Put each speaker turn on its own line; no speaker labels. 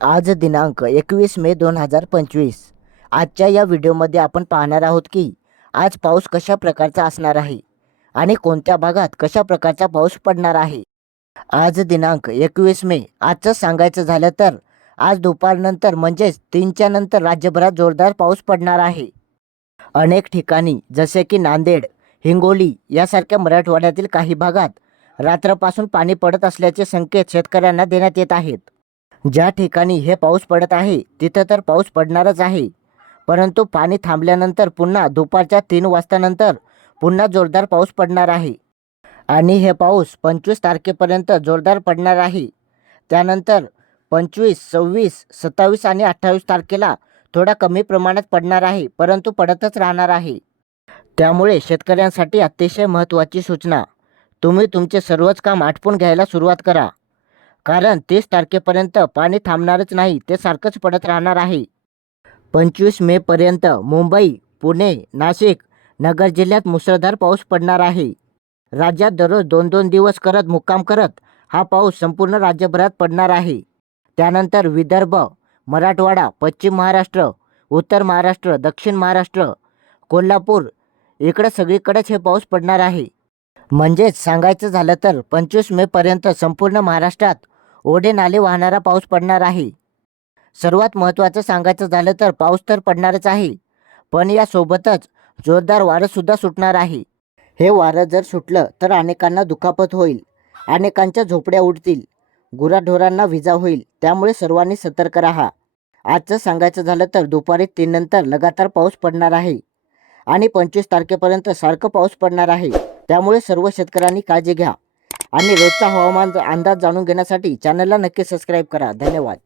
आज दिनांक एकवीस मे दोन हजार पंचवीस. आजच्या या व्हिडिओमध्ये आपण पाहणार आहोत की आज पाऊस कशा प्रकारचा असणार आहे आणि कोणत्या भागात कशा प्रकारचा पाऊस पडणार आहे? आज दिनांक एकवीस मे. आजचं सांगायचं झालं तर आज दुपारनंतर म्हणजेच तीनच्या नंतर राज्यभरात जोरदार पाऊस पडणार आहे. अनेक ठिकाणी जसे की नांदेड हिंगोली यासारख्या मराठवाड्यातील काही भागात रात्रपासून पाणी पडत असल्याचे संकेत शेतकऱ्यांना देण्यात येत आहेत. ज्या ठिकाणी हे पाऊस पडत आहे तिथं तर पाऊस पडणारच आहे. परंतु पाणी थांबल्यानंतर पुन्हा दुपारच्या तीन वाजतानंतर पुन्हा जोरदार पाऊस पडणार आहे. आणि हे पाऊस पंचवीस तारखेपर्यंत जोरदार पडणार आहे. त्यानंतर पंचवीस सव्वीस सत्तावीस आणि अठ्ठावीस तारखेला थोडा कमी प्रमाणात पडणार आहे परंतु पडतच राहणार आहे. त्यामुळे शेतकऱ्यांसाठी अतिशय महत्त्वाची सूचना. तुम्ही तुमचे सर्वच काम आटपून घ्यायला सुरुवात करा. कारण तीस तारखेपर्यंत पाणी थांबणारच नाही ते सारखंच पडत राहणार आहे. पंचवीस मेपर्यंत मुंबई पुणे नाशिक नगर जिल्ह्यात मुसळधार पाऊस पडणार आहे. राज्यात दररोज दोन दोन दिवस करत मुक्काम करत हा पाऊस संपूर्ण राज्यभरात पडणार आहे. त्यानंतर विदर्भ मराठवाडा पश्चिम महाराष्ट्र उत्तर महाराष्ट्र दक्षिण महाराष्ट्र कोल्हापूर इकडं सगळीकडेच हे पाऊस पडणार आहे. म्हणजेच सांगायचं झालं तर पंचवीस मेपर्यंत संपूर्ण महाराष्ट्रात ओढे नाले वाहणारा पाऊस पडणार आहे. सर्वात महत्त्वाचं सांगायचं झालं तर पाऊस तर पडणारच आहे पण यासोबतच जोरदार वारंसुद्धा सुटणार आहे. हे वारं जर सुटलं तर अनेकांना दुखापत होईल अनेकांच्या झोपड्या उडतील गुराढोरांना विजा होईल त्यामुळे सर्वांनी सतर्क राहा. आजचं सांगायचं झालं तर दुपारी तीननंतर लगातार पाऊस पडणार आहे आणि पंचवीस तारखेपर्यंत सारखं पाऊस पडणार आहे त्यामुळे सर्व शेतकऱ्यांनी काळजी घ्या. आणि रोजचा हवामान अंदाज जाणून घेण्यासाठी चॅनलला नक्की सबस्क्राईब करा. धन्यवाद.